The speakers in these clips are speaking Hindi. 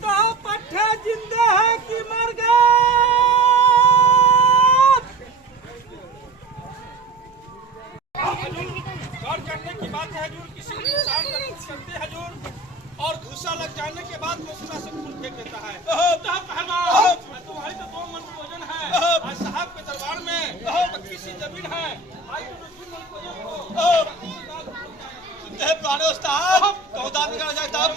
तो पट्टे जिंदे है कि मर गए? गौर करने की बात है हजूर, किसी इंसान का कुछ करते हजूर और घुसा लग जाने के बाद मुस्कुरा से खून फेंक देता है। तुम्हारी तो दो मन भोजन है। आज साहब के दरबार में पक्की सी जमीन है। आज पुराने उस्ताद कौदा निकल जाए तब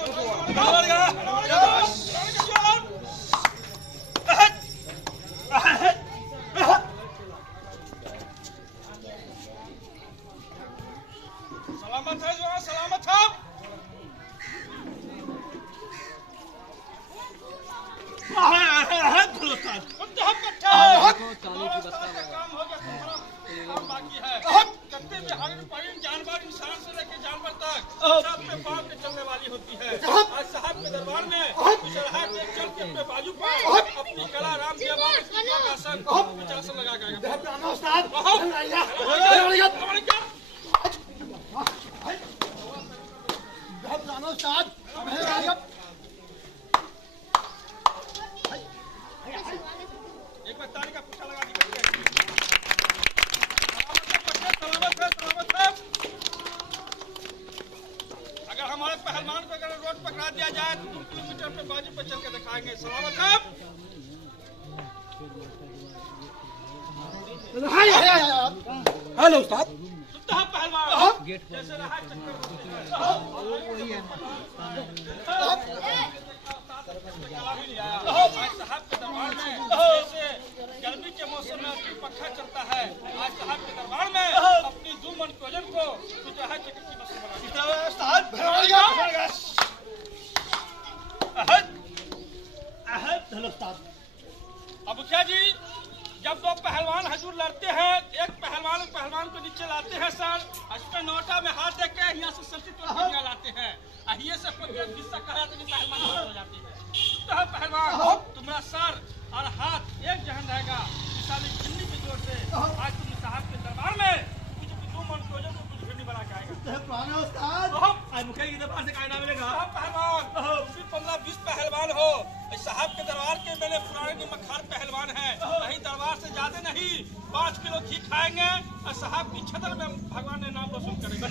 सलामत है जो सलामत है। बाकी है कत्ते में हर जानवर इंसान से लेकर जानवर तक सब पे पाँव के चलने वाली होती है। आज साहब के दरबार में चढ़ा के चल के अपने बाजू पर अपनी कला राम जी आसन लगा गया। एक बार ताली का पुट्ठा लगा दी। अगर हमारे पहलवान को अगर रोड पकड़ा दिया जाए तो 2 किलोमीटर पे बाजू पे चल के दिखाएंगे। सलामत है। हेलो उस्ताद। सुनता है पहलवान जैसे रहा चक्कर आज साहब के दरबार में जैसे गर्मी के मौसम में अपनी पंखा चलता है। आज साहब के दरबार में अपनी 2 मन भोजन को चक्कर की बस अब मुखिया जी जब 2 पहलवान हजूर लड़ते हैं, एक पहलवान को नीचे लाते हैं सर, इसमें नोटा में हाथ देके यहाँ से सब्जी तोड़ के लाते हैं। ये से गुस्सा करा तो पहलवान हो जाती है। तो पहलवान तुम्हारा सर और हाथ एक जहन रहेगा। विशाली भिंडी की जोर से आज तुम साहब के दरबार में कुछ 2 मन भोजन को कुछ भिंडी बना के आएगा। मुखिया की दरबार से कायना मिलेगा। पहलवान 15-20 पहलवान हो। साहब के दरबार के मैंने पुराने निमखार पहलवान है। कहीं दरबार से ज्यादा नहीं 5 किलो घी खाएंगे और साहब की छतर में भगवान ने नाम रोशन करेंगे।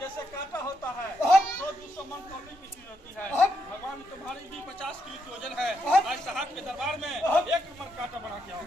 जैसे कांटा होता है 100-200 मन कौड़ी की चीज होती है। भगवान तुम्हारी भी 50 किलो की वजन है। आज साहब के दरबार में 1 नंबर कांटा बना के आओ।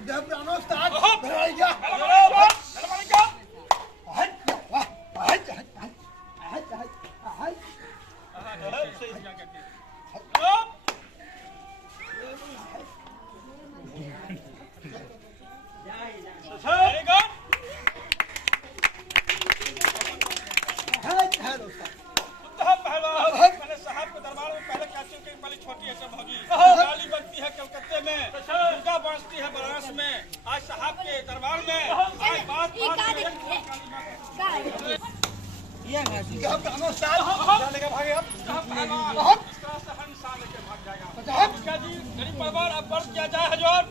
मैंने साहब के दरबार में पहले क्या चीज वाली छोटी आइटम होगी। गाली बनती है कलकत्ते में, दुर्गा बनती है बनारस में। आज साहब के दरबार में आज बात गरीब परिवार अब बढ़ किया जाए हजूर।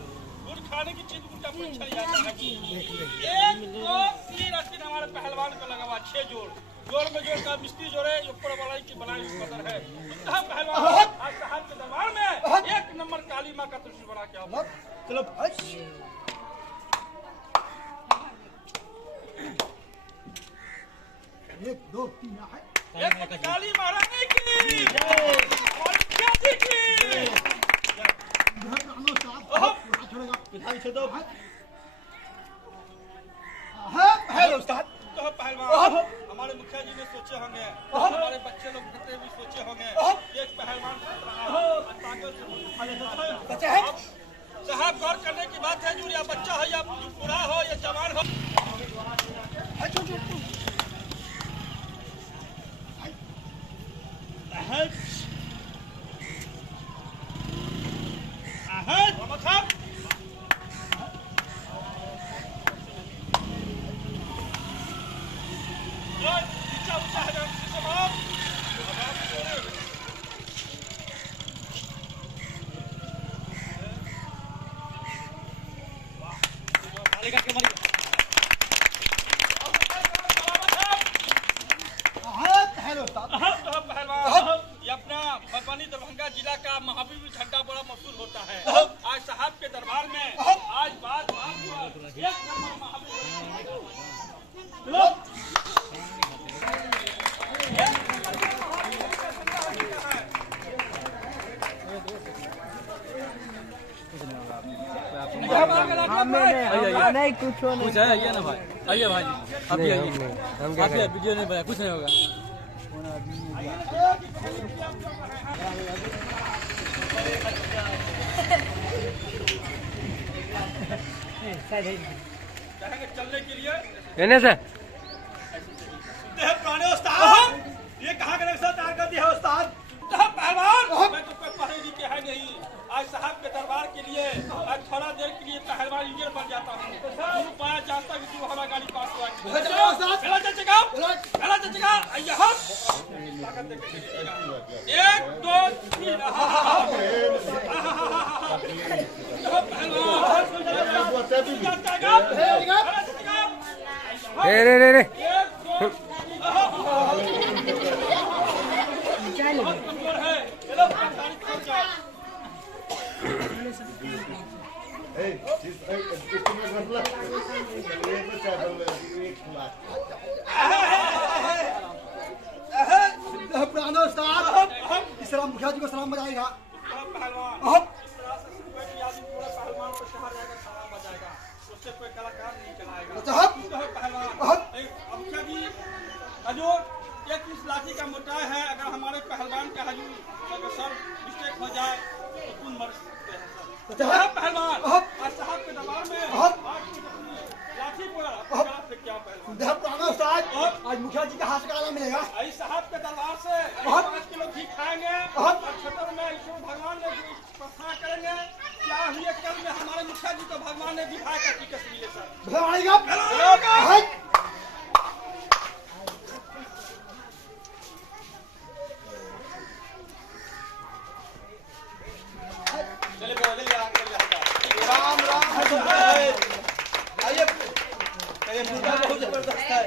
दूध खाने की चीज उनका पूछा जाता है। 1 2 3 अस्सी हमारे पहलवान को लगा 6 जोड़ में जोड़ का मिस्त्री जोड़े ऊपर वाला की बनाई कदर है। पहलवान आज साहब के दरबार में 1 नंबर काली माँ का त्रिशूल बना के आओ। चलो 1 2 3 एक काली महारानी की पहलवान हमारे मुखिया जी ने सोचे होंगे, हमारे बच्चे लोग भी सोचे होंगे एक पहलवान साहब गौर करने की बात है। या बच्चा हो या बूढ़ा हो या जवान हो। जिला का महावीर झंडा बड़ा मशहूर होता है। आज साहब के दरबार में आज बात एक नंबर महावीर नहीं कुछ कुछ है, आइए ना भाई, आइए भाई, अभी आइए, आप वीडियो नहीं बनाया, कुछ नहीं होगा। चलने के लिए से पुराने उस्ताद, ये कहाँ का नक्शा तैयार कर दिया है उस्ताद? पहलवान, मैं तो कोई पढ़े लिखे है नहीं। आज साहब के दरबार के लिए आज थोड़ा देर के लिए पहलवान इंजीनियर बन जाता हूँ। पाया जाता कि तू हमारा गाड़ी पास हुआ। एक दो तीन रे पुराना उस्ताद इस्लाम मुखिया जी को सलाम बजाएगा। पहलवान को शहर जाएगा, सलाम बजाएगा, उससे कोई कलाकार नहीं चलाएगा। पहलवान मुखिया जी हजूर, एक इस लाठी का मोटाई है, अगर हमारे पहलवान का हजूर सर मिस्टेक हो जाए तो तुम मर सकते हैं सर। पहलवान आज साहब के दरबार में लाठी पड़ा क्या पहलवान? पुराना उस्ताद आज मुखिया जी का हाथ का आला मिलेगा। आई साहब के दरबार से 5 किलो घी खाएंगे और छतर में ईश्वर भगवान ने प्रार्थना करेंगे क्या हुए कल में हमारे मुखिया जी को भगवान ने दिखाया का टिकट मिले सर। राम राम आइए, बहुत जबरदस्त है।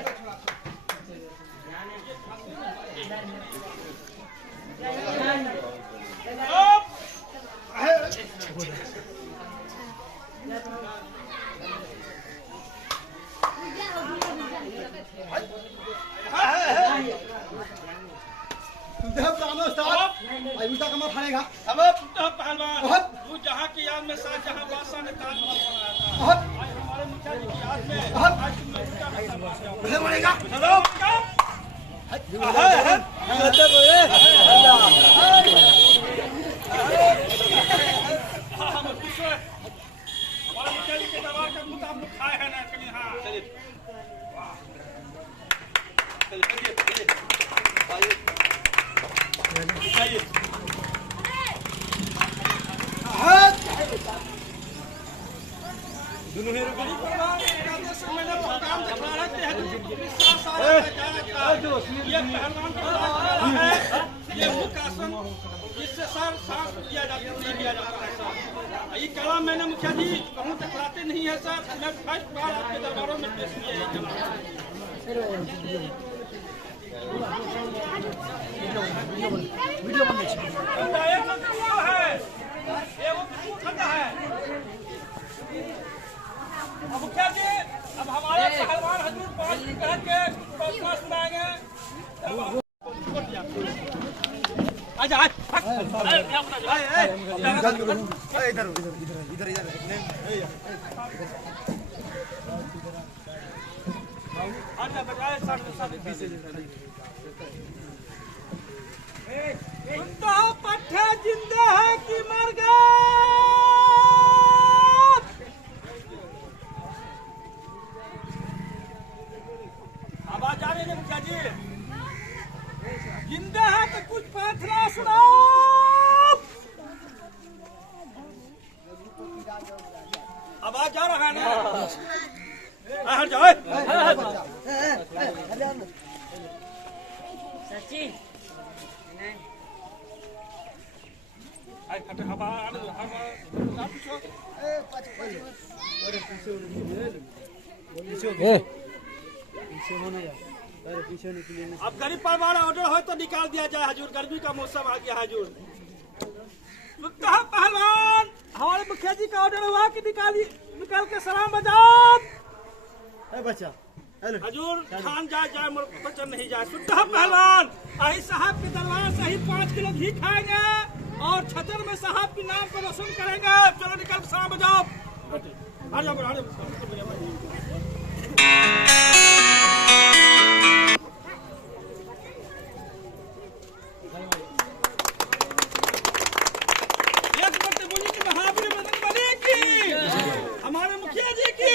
पुराना उस्ताद आज उल्टा कमर फाड़ेगा। पहलवान तू जहाँ की याद में साथ जहाँ बादशाह ने ताजमहल बनाया था, आज हमारे मुखिया जी की याद में आज तुम उल्टा कमर फाड़ जाओ। हमारे मुखिया जी के दरबार का मुद्दा आप लोग खाए हैं ना कहीं? हाँ मैंने प्रोग्राम दिखा रहे थे ये पहलवान है, ये मुकासन जिससे सर सांस किया जाता नहीं किया जाता है सर। ये कला मैंने मुखिया जी कहूँ दिखलाते नहीं है सर, मैं फर्स्ट बार आपके दरबारों में पेश किया है कला। मुखिया जी अब हमारे पहलवान हजूर 5 तरह के प्रार्थना सुनाएंगे। आजा पट्टे जिंदा है कि मर गए? आवाज आ रही है मुखिया जी? जिंदा है तो कुछ प्रार्थना सुनाओ। आवाज आ रहा है ना? जाओ सचिन अब गरीब परिवार ऑर्डर हो तो निकाल दिया जाए हजूर, गर्मी का मौसम आ गया हजूर। सुनता है पहलवान, हमारे मुखिया जी का ऑर्डर हुआ कि निकाल के सलाम बजाओ। बच्चा हजूर खान जाए बचन नहीं जाए। सुनता है पहलवान, आई साहब के दरबार से ही 5 किलो घी खाएंगे और छतर में साहब के नाम पर रसूल करेंगे। चलो निकल सलाम बजाओ। एक बार बोली कि महावीर बदन बने की, हमारे मुखिया जी की।